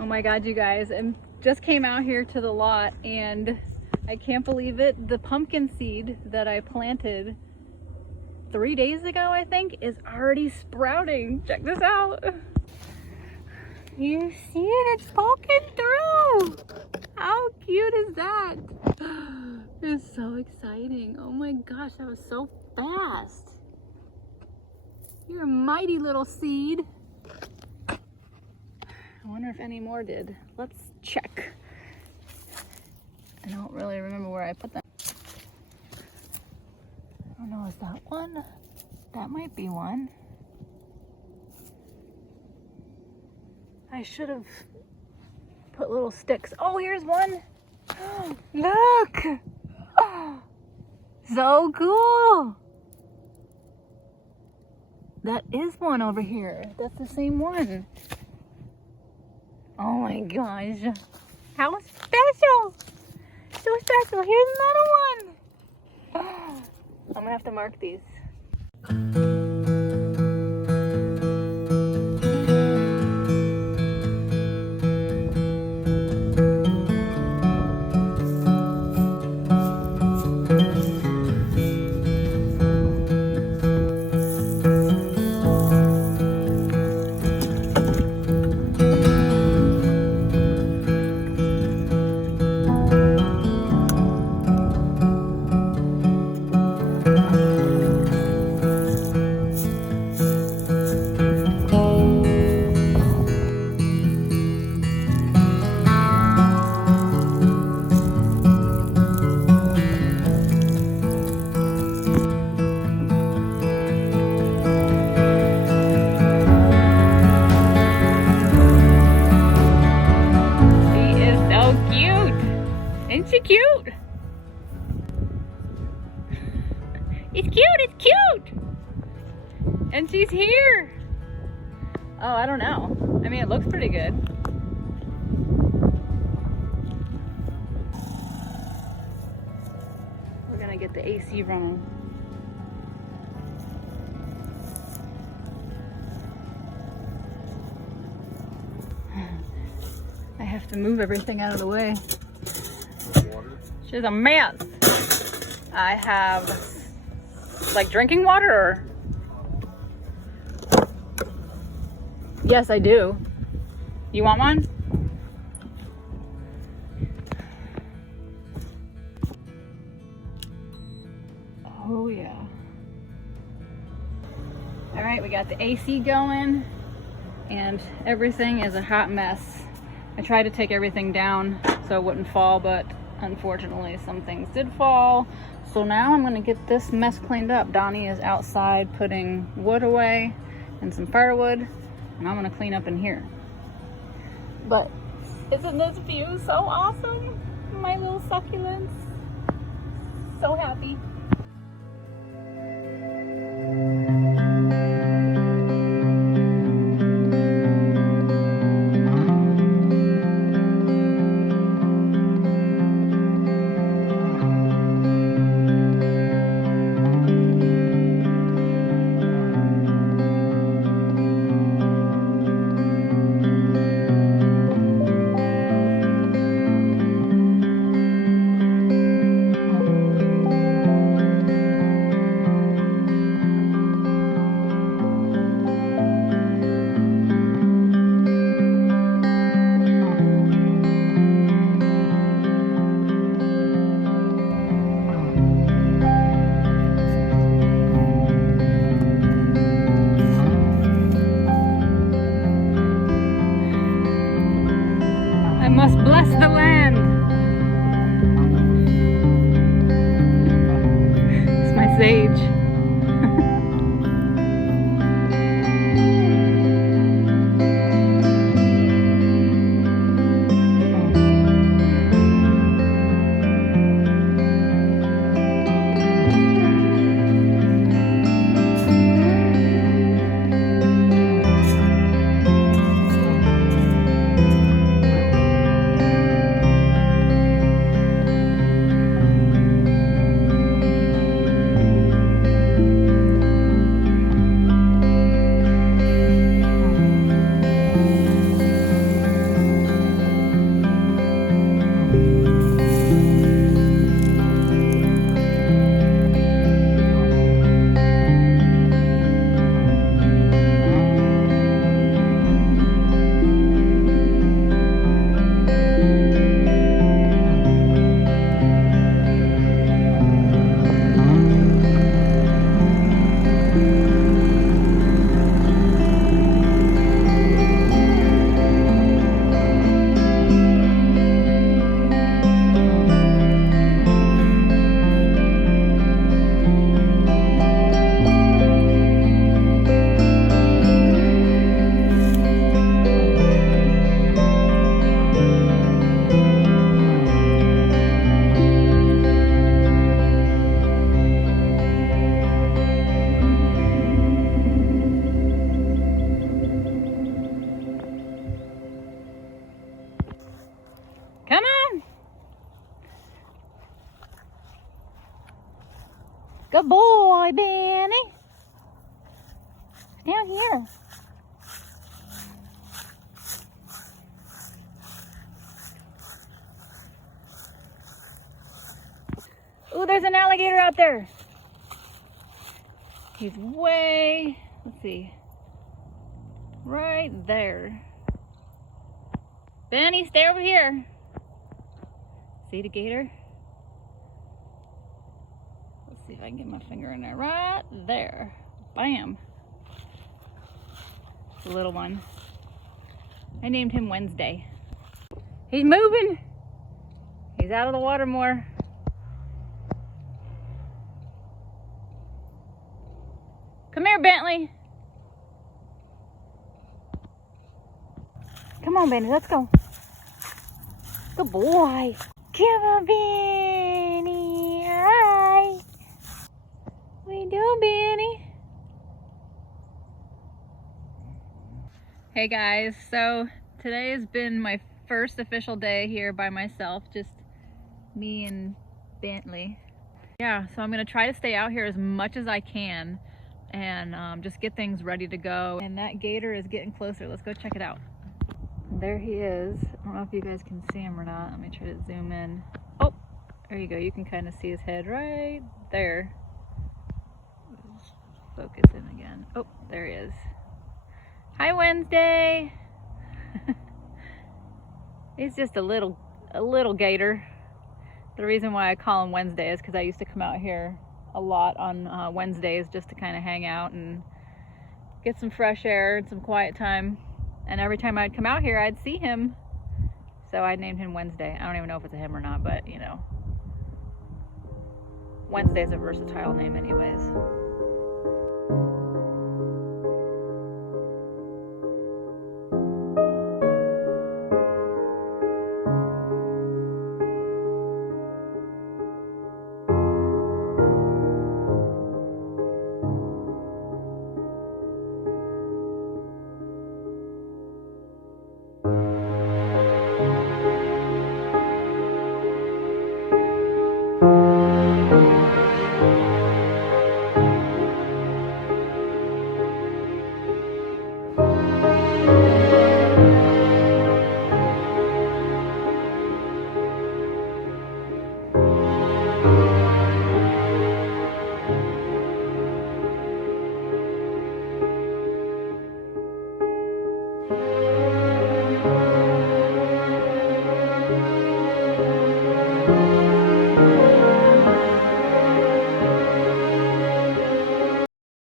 Oh my god, you guys, I just came out here to the lot and I can't believe it. The pumpkin seed that I planted 3 days ago, I think, is already sprouting. Check this out. You see it? It's poking through. How cute is that? It's so exciting. Oh my gosh, that was so fast. You're a mighty little seed. I wonder if any more did. Let's check. I don't really remember where I put them. I don't know, is that one? That might be one. I should have put little sticks. Oh, here's one. Look! Oh, so cool! That is one over here. That's the same one. Oh my gosh. How special! So special. Here's another one. Oh, I'm gonna have to mark these. Isn't she cute? It's cute, it's cute! And she's here! Oh, I don't know. I mean, it looks pretty good. We're gonna get the AC running. I have to move everything out of the way. She's a mess. I have like drinking water or... Yes, I do. You want one? Oh yeah. All right, we got the AC going and everything is a hot mess. I tried to take everything down so it wouldn't fall, but unfortunately some things did fall. So now I'm gonna get this mess cleaned up. Donnie is outside putting wood away and some firewood, and I'm gonna clean up in here. But isn't this view so awesome? My little succulents. So happy. I must bless the land. It's my sage. Good boy, Benny. It's down here. Ooh, there's an alligator out there. He's way, let's see, right there. Benny, stay over here. See the gator? Let's see if I can get my finger in there. Right there. Bam. It's a little one. I named him Wednesday. He's moving. He's out of the water more. Come here, Bentley. Come on, Benny, let's go. Good boy. Come on, Benny. Hi. What you doing, Benny? Hey guys, so today has been my first official day here by myself, just me and Bentley. Yeah, so I'm gonna try to stay out here as much as I can and just get things ready to go. And that gator is getting closer. Let's go check it out. There he is. I don't know if you guys can see him or not. Let me try to zoom in. Oh, there you go. You can kind of see his head right there. Focus in again. Oh, there he is. Hi, Wednesday. He's just a little gator. The reason why I call him Wednesday is because I used to come out here a lot on Wednesdays just to kind of hang out and get some fresh air and some quiet time. And every time I'd come out here, I'd see him. So I named him Wednesday. I don't even know if it's a him or not, but you know, Wednesday's a versatile name anyways.